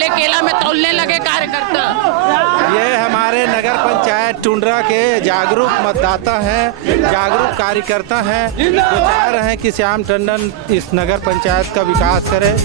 पहले केला में तौलने लगे कार्यकर्ता। ये हमारे नगर पंचायत टुंड्रा के जागरूक मतदाता हैं, जागरूक कार्यकर्ता हैं, जो चाह रहे हैं कि श्याम टंडन इस नगर पंचायत का विकास करे।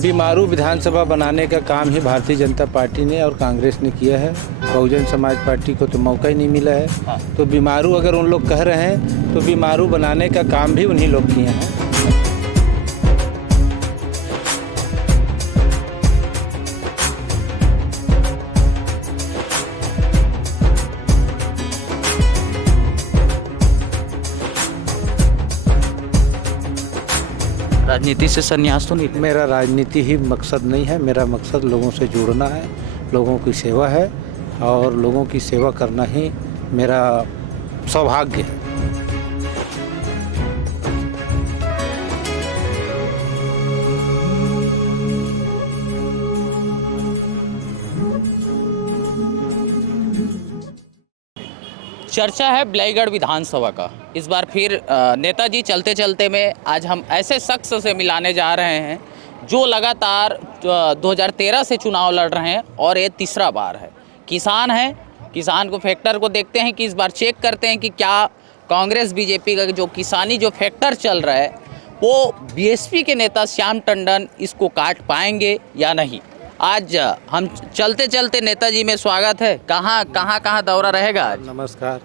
बीमारू विधानसभा बनाने का काम ही भारतीय जनता पार्टी ने और कांग्रेस ने किया है। बहुजन समाज पार्टी को तो मौका ही नहीं मिला है। तो बीमारू अगर उन लोग कह रहे हैं तो बीमारू बनाने का काम भी उन्हीं लोग किए हैं। राजनीति से संन्यास तो नहीं? मेरा राजनीति ही मकसद नहीं है। मेरा मकसद लोगों से जुड़ना है, लोगों की सेवा है और लोगों की सेवा करना ही मेरा सौभाग्य है। चर्चा है बिलाईगढ़ विधानसभा का। इस बार फिर नेताजी चलते चलते में आज हम ऐसे शख्स से मिलाने जा रहे हैं जो लगातार 2013 से चुनाव लड़ रहे हैं और ये तीसरा बार है। किसान हैं, किसान को फैक्टर को देखते हैं कि इस बार चेक करते हैं कि क्या कांग्रेस बीजेपी का जो किसानी जो फैक्टर चल रहा है वो बीएसपी के नेता श्याम टंडन इसको काट पाएंगे या नहीं। आज हम चलते चलते नेताजी में स्वागत है। कहाँ दौरा रहेगा आज? नमस्कार।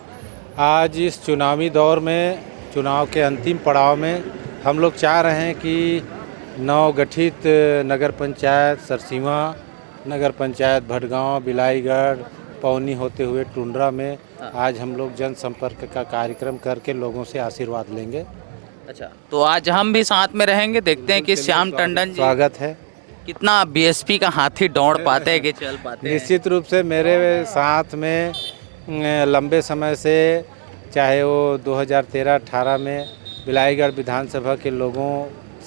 आज इस चुनावी दौर में, चुनाव के अंतिम पड़ाव में हम लोग चाह रहे हैं कि नवगठित नगर पंचायत सरसीवा, नगर पंचायत भटगांव, बिलाईगढ़, पौनी होते हुए टुंड्रा में आज हम लोग जनसंपर्क का कार्यक्रम करके लोगों से आशीर्वाद लेंगे। अच्छा, तो आज हम भी साथ में रहेंगे। देखते हैं कि श्याम टंडन जी स्वागत है। कितना बीएसपी का हाथी दौड़ पाते हैं कि चल पाते हैं? निश्चित रूप से मेरे साथ में लंबे समय से, चाहे वो 2013-18 में बिलाईगढ़ विधानसभा के लोगों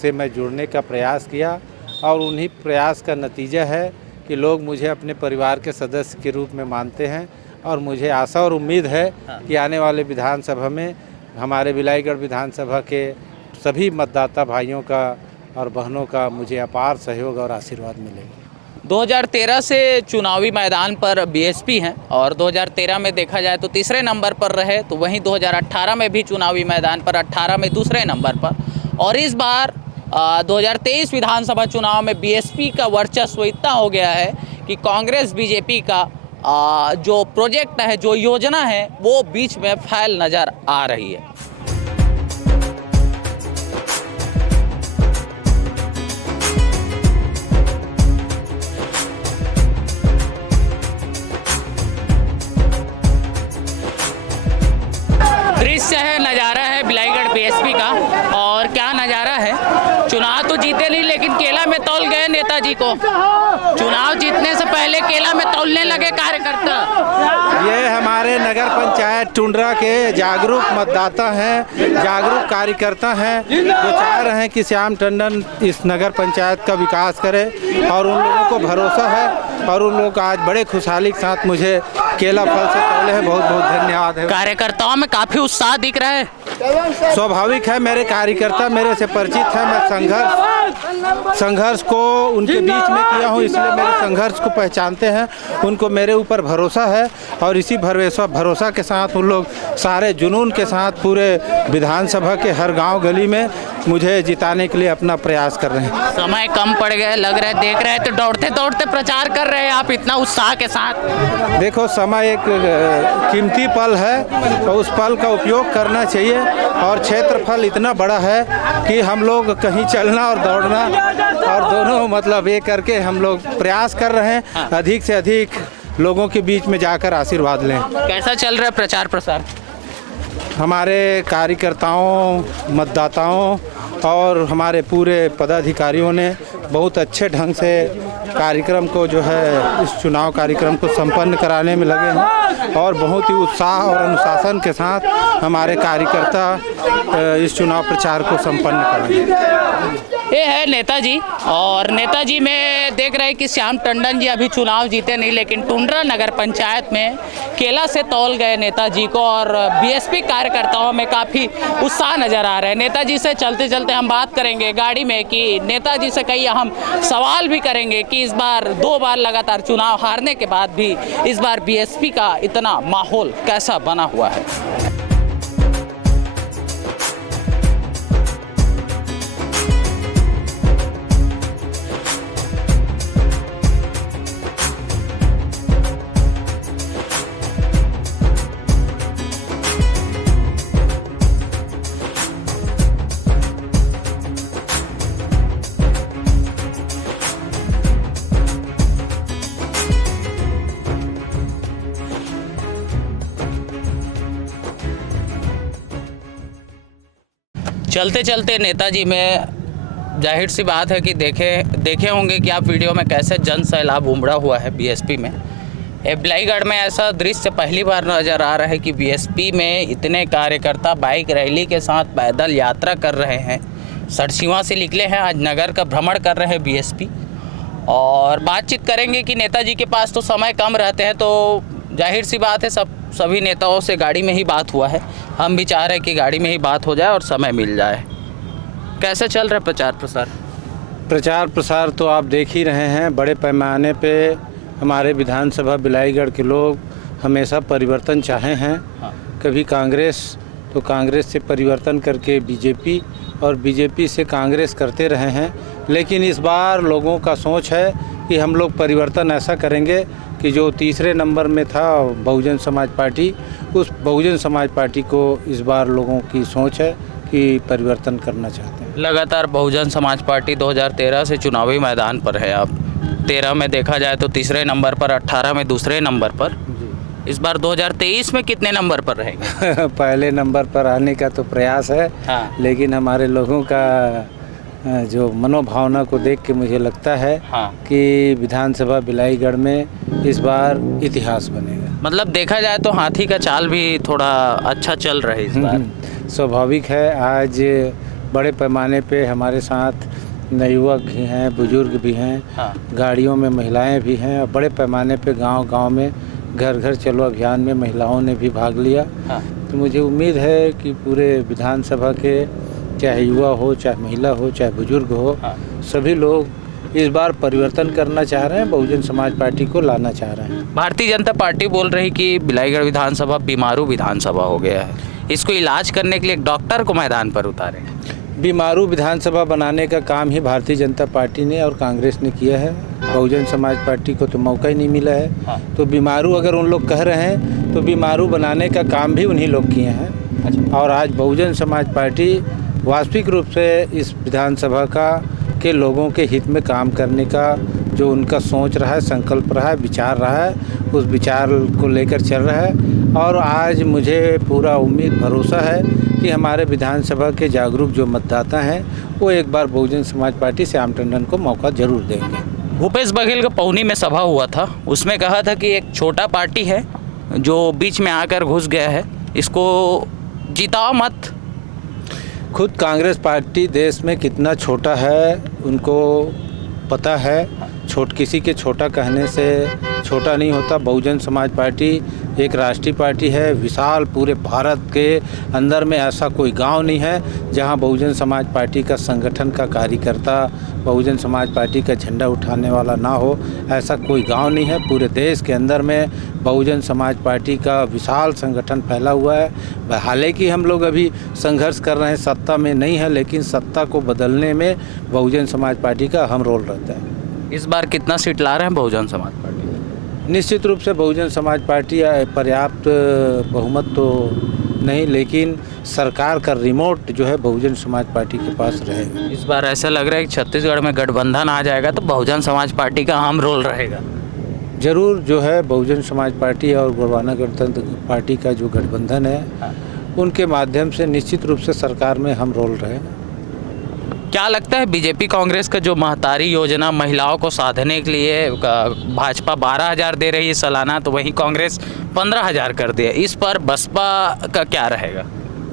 से मैं जुड़ने का प्रयास किया और उन्हीं प्रयास का नतीजा है कि लोग मुझे अपने परिवार के सदस्य के रूप में मानते हैं और मुझे आशा और उम्मीद है कि आने वाले विधानसभा में हमारे बिलाईगढ़ विधानसभा के सभी मतदाता भाइयों का और बहनों का मुझे अपार सहयोग और आशीर्वाद मिलेगा। 2013 से चुनावी मैदान पर बीएसपी हैं और 2013 में देखा जाए तो तीसरे नंबर पर रहे, तो वहीं 2018 में भी चुनावी मैदान पर 18 में दूसरे नंबर पर, और इस बार 2023 विधानसभा चुनाव में बीएसपी का वर्चस्व इतना हो गया है कि कांग्रेस बीजेपी का जो प्रोजेक्ट है, जो योजना है, वो बीच में फैल नज़र आ रही है। दृश्य है, नज़ारा है बिलाईगढ़ बीएसपी का। और क्या नज़ारा है, चुनाव तो जीते नहीं लेकिन केला में तौल गए नेताजी को। चुनाव जीतने से पहले केला में तौलने लगे कार्यकर्ता। ये हमारे नगर पंचायत टुंड्रा के जागरूक मतदाता हैं, जागरूक कार्यकर्ता हैं, जो चाह रहे हैं कि श्याम टंडन इस नगर पंचायत का विकास करे और उन लोगों को भरोसा है और उन लोग आज बड़े खुशहाली के साथ मुझे केला फल से तौले हैं। बहुत बहुत धन्यवाद है। कार्यकर्ताओं में काफी उत्साह दिख रहा है। स्वाभाविक है, मेरे कार्यकर्ता मेरे से परिचित हैं। मैं संघर्ष को उनके बीच में किया हूं, इसलिए मेरे संघर्ष को पहचानते हैं। उनको मेरे ऊपर भरोसा है और इसी भरोसा पूरा भरोसा के साथ, उन लोग सारे जुनून के साथ पूरे विधानसभा के हर गांव गली में मुझे जिताने के लिए अपना प्रयास कर रहे हैं। समय कम पड़ गए लग रहा है, देख रहे हैं तो दौड़ते दौड़ते प्रचार कर रहे हैं आप इतना उत्साह के साथ। देखो, समय एक कीमती पल है और उस पल का उपयोग करना चाहिए, और क्षेत्रफल इतना बड़ा है कि हम लोग कहीं चलना और दौड़ना और दोनों मतलब ये करके हम लोग प्रयास कर रहे हैं अधिक से अधिक लोगों के बीच में जाकर आशीर्वाद लें। कैसा चल रहा है प्रचार प्रसार? हमारे कार्यकर्ताओं, मतदाताओं और हमारे पूरे पदाधिकारियों ने बहुत अच्छे ढंग से कार्यक्रम को जो है इस चुनाव कार्यक्रम को संपन्न कराने में लगे हैं, और बहुत ही उत्साह और अनुशासन के साथ हमारे कार्यकर्ता इस चुनाव प्रचार को संपन्न करेंगे। ये है नेताजी, और नेताजी में देख रहे हैं कि श्याम टंडन जी अभी चुनाव जीते नहीं, लेकिन टुंड्रा नगर पंचायत में केला से तौल गए नेताजी को, और बीएसपी कार्यकर्ताओं में काफ़ी उत्साह नज़र आ रहा है। नेताजी से चलते चलते हम बात करेंगे गाड़ी में कि नेताजी से कई अहम सवाल भी करेंगे कि इस बार 2 बार लगातार चुनाव हारने के बाद भी इस बार बीएसपी का इतना माहौल कैसा बना हुआ है। चलते चलते नेताजी में जाहिर सी बात है कि देखे होंगे कि आप वीडियो में कैसे जन सैलाब उमड़ा हुआ है बीएसपी में। बिलाईगढ़ में ऐसा दृश्य पहली बार नज़र आ रहा है कि बीएसपी में इतने कार्यकर्ता बाइक रैली के साथ पैदल यात्रा कर रहे हैं। सरसीवा से निकले हैं, आज नगर का भ्रमण कर रहे हैं बीएसपी, और बातचीत करेंगे कि नेताजी के पास तो समय कम रहते हैं, तो जाहिर सी बात है सभी नेताओं से गाड़ी में ही बात हुआ है। हम भी चाह रहे हैं कि गाड़ी में ही बात हो जाए और समय मिल जाए। कैसे चल रहा है प्रचार प्रसार? प्रचार प्रसार तो आप देख ही रहे हैं, बड़े पैमाने पे हमारे विधानसभा बिलाईगढ़ के लोग हमेशा परिवर्तन चाहे हैं। कभी कांग्रेस तो कांग्रेस से परिवर्तन करके बीजेपी, और बीजेपी से कांग्रेस करते रहे हैं, लेकिन इस बार लोगों का सोच है कि हम लोग परिवर्तन ऐसा करेंगे कि जो तीसरे नंबर में था बहुजन समाज पार्टी, उस बहुजन समाज पार्टी को इस बार लोगों की सोच है कि परिवर्तन करना चाहते हैं। लगातार बहुजन समाज पार्टी 2013 से चुनावी मैदान पर है। आप 13 में देखा जाए तो तीसरे नंबर पर, 18 में दूसरे नंबर पर, इस बार 2023 में कितने नंबर पर रहेंगे? पहले नंबर पर आने का तो प्रयास है। हाँ। लेकिन हमारे लोगों का जो मनोभावना को देख के मुझे लगता है कि विधानसभा बिलाईगढ़ में इस बार इतिहास बनेगा। मतलब देखा जाए तो हाथी का चाल भी थोड़ा अच्छा चल रहा है इस बार। स्वाभाविक है, आज बड़े पैमाने पे हमारे साथ युवक भी हैं, बुजुर्ग भी हैं, गाड़ियों में महिलाएं भी हैं, और बड़े पैमाने पे गांव-गांव में घर घर चलो अभियान में महिलाओं ने भी भाग लिया। तो मुझे उम्मीद है कि पूरे विधानसभा के चाहे युवा हो, चाहे महिला हो, चाहे बुजुर्ग हो, सभी लोग इस बार परिवर्तन करना चाह रहे हैं, बहुजन समाज पार्टी को लाना चाह रहे हैं। भारतीय जनता पार्टी बोल रही कि बिलाईगढ़ विधानसभा बीमारू विधानसभा हो गया है, इसको इलाज करने के लिए एक डॉक्टर को मैदान पर उतारे। बीमारू विधानसभा बनाने का काम ही भारतीय जनता पार्टी ने और कांग्रेस ने किया है, बहुजन समाज पार्टी को तो मौका ही नहीं मिला है। तो बीमारू अगर उन लोग कह रहे हैं तो बीमारू बनाने का काम भी उन्हीं लोग किए हैं। और आज बहुजन समाज पार्टी वास्तविक रूप से इस विधानसभा के लोगों के हित में काम करने का जो उनका सोच रहा है, संकल्प रहा है, विचार रहा है, उस विचार को लेकर चल रहा है। और आज मुझे पूरा उम्मीद भरोसा है कि हमारे विधानसभा के जागरूक जो मतदाता हैं वो एक बार बहुजन समाज पार्टी श्याम टंडन को मौका जरूर देंगे। भूपेश बघेल का पौनी में सभा हुआ था, उसमें कहा था कि एक छोटा पार्टी है जो बीच में आकर घुस गया है, इसको जिताओ मत। खुद कांग्रेस पार्टी देश में कितना छोटा है उनको पता है। किसी के छोटा कहने से छोटा नहीं होता। बहुजन समाज पार्टी एक राष्ट्रीय पार्टी है। विशाल पूरे भारत के अंदर में ऐसा कोई गांव नहीं है जहां बहुजन समाज पार्टी का संगठन का कार्यकर्ता बहुजन समाज पार्टी का झंडा उठाने वाला ना हो। ऐसा कोई गांव नहीं है। पूरे देश के अंदर में बहुजन समाज पार्टी का विशाल संगठन फैला हुआ है। हालांकि हम लोग अभी संघर्ष कर रहे हैं, सत्ता में नहीं है, लेकिन सत्ता को बदलने में बहुजन समाज पार्टी का अहम रोल रहता है। इस बार कितना सीट ला रहे हैं बहुजन समाज पार्टी? निश्चित रूप से बहुजन समाज पार्टी पर्याप्त बहुमत तो नहीं, लेकिन सरकार का रिमोट जो है बहुजन समाज पार्टी के पास रहेगा। इस बार ऐसा लग रहा है कि छत्तीसगढ़ में गठबंधन आ जाएगा तो बहुजन समाज पार्टी का अहम रोल रहेगा। जरूर जो है बहुजन समाज पार्टी और गोरवाना गणतंत्र पार्टी का जो गठबंधन है उनके माध्यम से निश्चित रूप से सरकार में अहम रोल रहेगा। क्या लगता है बीजेपी कांग्रेस का जो महतारी योजना महिलाओं को साधने के लिए भाजपा 12,000 दे रही है सालाना, तो वहीं कांग्रेस 15,000 कर दिया, इस पर बसपा का क्या रहेगा?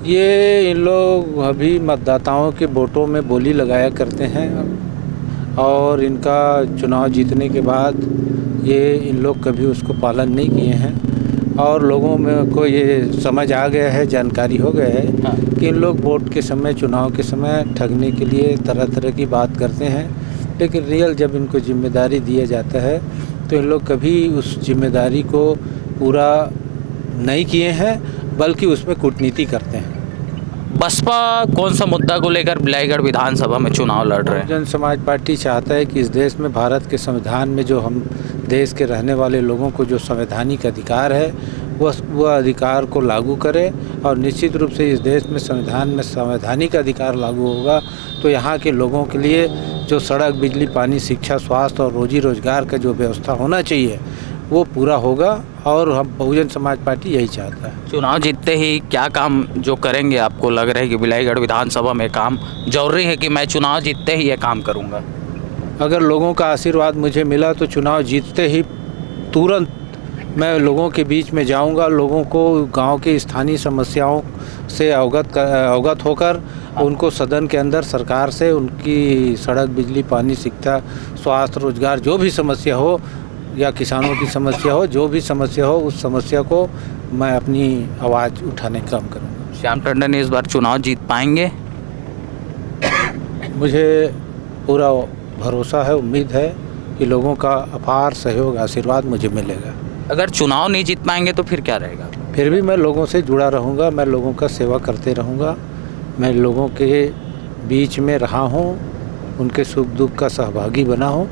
ये इन लोग अभी मतदाताओं के वोटों में बोली लगाया करते हैं और इनका चुनाव जीतने के बाद ये इन लोग कभी उसको पालन नहीं किए हैं और लोगों में को ये समझ आ गया है, जानकारी हो गया है कि इन लोग वोट के समय, चुनाव के समय ठगने के लिए तरह तरह की बात करते हैं। लेकिन रियल जब इनको जिम्मेदारी दिया जाता है तो इन लोग कभी उस जिम्मेदारी को पूरा नहीं किए हैं, बल्कि उसमें कूटनीति करते हैं। बसपा कौन सा मुद्दा को लेकर बिलाईगढ़ विधानसभा में चुनाव लड़ रहे हैं? बहुजन समाज पार्टी चाहता है कि इस देश में भारत के संविधान में जो हम देश के रहने वाले लोगों को जो संवैधानिक अधिकार है वह अधिकार को लागू करे और निश्चित रूप से इस देश में संविधान में संवैधानिक अधिकार लागू होगा तो यहाँ के लोगों के लिए जो सड़क, बिजली, पानी, शिक्षा, स्वास्थ्य और रोजी रोजगार का जो व्यवस्था होना चाहिए वो पूरा होगा और हम बहुजन समाज पार्टी यही चाहता है। चुनाव जीतते ही क्या काम जो करेंगे आपको लग रहा है कि बिलाईगढ़ विधानसभा में काम जरूरी है कि मैं चुनाव जीतते ही ये काम करूँगा? अगर लोगों का आशीर्वाद मुझे मिला तो चुनाव जीतते ही तुरंत मैं लोगों के बीच में जाऊंगा, लोगों को गांव की स्थानीय समस्याओं से अवगत होकर उनको सदन के अंदर सरकार से उनकी सड़क, बिजली, पानी, शिक्षा, स्वास्थ्य, रोजगार जो भी समस्या हो या किसानों की समस्या हो, जो भी समस्या हो उस समस्या को मैं अपनी आवाज़ उठाने का काम करूँगा। श्याम टंडन इस बार चुनाव जीत पाएंगे? मुझे पूरा भरोसा है, उम्मीद है कि लोगों का अपार सहयोग, आशीर्वाद मुझे मिलेगा। अगर चुनाव नहीं जीत पाएंगे तो फिर क्या रहेगा? फिर भी मैं लोगों से जुड़ा रहूँगा, मैं लोगों का सेवा करते रहूँगा, मैं लोगों के बीच में रहा हूँ, उनके सुख दुख का सहभागी बना हूँ,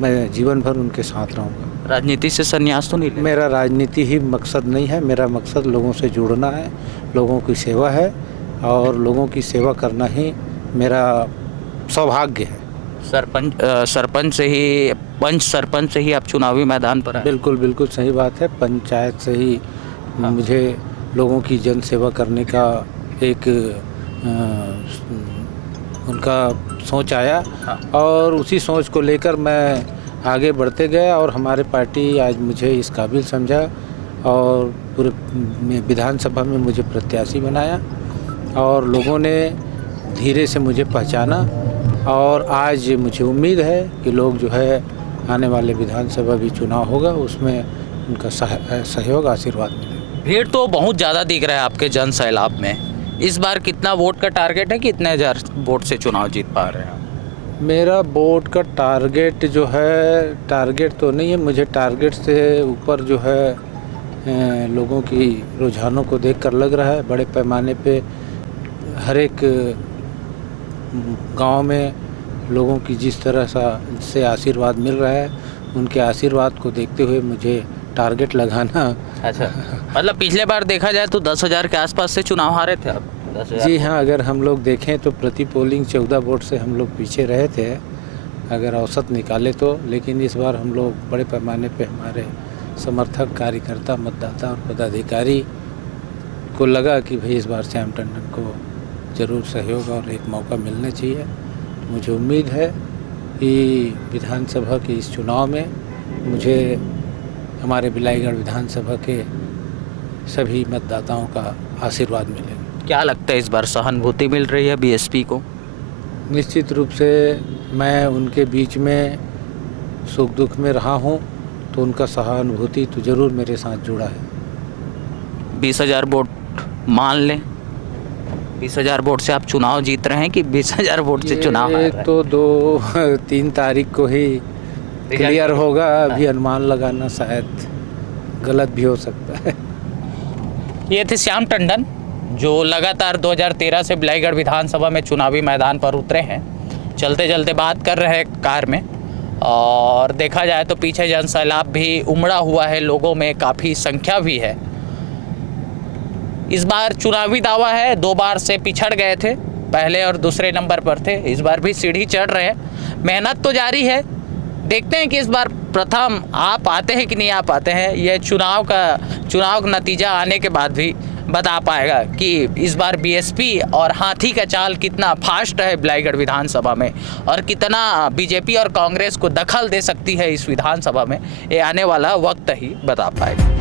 मैं जीवन भर उनके साथ रहूँगा। राजनीति से संन्यास तो नहीं लेंगे? मेरा राजनीति ही मकसद नहीं है, मेरा मकसद लोगों से जुड़ना है, लोगों की सेवा है और लोगों की सेवा करना ही मेरा सौभाग्य है। सरपंच से ही, पंच सरपंच से ही आप चुनावी मैदान पर आए? बिल्कुल बिल्कुल सही बात है। पंचायत से ही मुझे लोगों की जन सेवा करने का एक उनका सोच आया और उसी सोच को लेकर मैं आगे बढ़ते गया और हमारे पार्टी आज मुझे इस काबिल समझा और पूरे विधानसभा में मुझे प्रत्याशी बनाया और लोगों ने धीरे से मुझे पहचाना और आज मुझे उम्मीद है कि लोग जो है आने वाले विधानसभा भी चुनाव होगा उसमें उनका सहयोग, आशीर्वाद मिलेगा। भीड़ तो बहुत ज़्यादा दिख रहा है आपके जन सैलाब में। इस बार कितना वोट का टारगेट है, कितने हज़ार वोट से चुनाव जीत पा रहे हैं? मेरा वोट का टारगेट जो है, टारगेट तो नहीं है, मुझे टारगेट से ऊपर जो है लोगों की रुझानों को देखकर लग रहा है बड़े पैमाने पे हर एक गांव में लोगों की जिस तरह से आशीर्वाद मिल रहा है उनके आशीर्वाद को देखते हुए मुझे टारगेट लगाना। अच्छा, मतलब पिछले बार देखा जाए तो 10,000 के आसपास से चुनाव हारे थे आप? 10,000? जी हाँ, अगर हम लोग देखें तो प्रति पोलिंग 14 वोट से हम लोग पीछे रहे थे अगर औसत निकाले तो, लेकिन इस बार हम लोग बड़े पैमाने पे हमारे समर्थक, कार्यकर्ता, मतदाता और पदाधिकारी को लगा कि भाई इस बार श्याम टंडन को ज़रूर सहयोग और एक मौका मिलना चाहिए। तो मुझे उम्मीद है कि विधानसभा के इस चुनाव में मुझे हमारे बिलाईगढ़ विधानसभा के सभी मतदाताओं का आशीर्वाद मिलेगा। क्या लगता है इस बार सहानुभूति मिल रही है बीएसपी को? निश्चित रूप से मैं उनके बीच में सुख दुख में रहा हूँ तो उनका सहानुभूति तो ज़रूर मेरे साथ जुड़ा है। 20,000 वोट मान लें, 20,000 वोट से आप चुनाव जीत रहे हैं कि 20,000 वोट से चुनाव हार ये रहे हैं? तो 2-3 तारीख को ही क्लियर होगा। अभी अनुमान लगाना शायद गलत भी हो सकता है। ये थे श्याम टंडन, जो लगातार 2013 से बिलाईगढ़ विधानसभा में चुनावी मैदान पर उतरे हैं। चलते चलते बात कर रहे हैं कार में, और देखा जाए तो पीछे जनसैलाब भी उमड़ा हुआ है, लोगों में काफ़ी संख्या भी है। इस बार चुनावी दावा है, 2 बार से पिछड़ गए थे, पहले और दूसरे नंबर पर थे, इस बार भी सीढ़ी चढ़ रहे हैं। मेहनत तो जारी है, देखते हैं कि इस बार प्रथम आ पाते हैं कि नहीं आ पाते हैं। यह चुनाव का नतीजा आने के बाद भी बता पाएगा कि इस बार बीएसपी और हाथी का चाल कितना फास्ट है बिलाईगढ़ विधानसभा में, और कितना बीजेपी और कांग्रेस को दखल दे सकती है इस विधानसभा में। ये आने वाला वक्त ही बता पाएगा।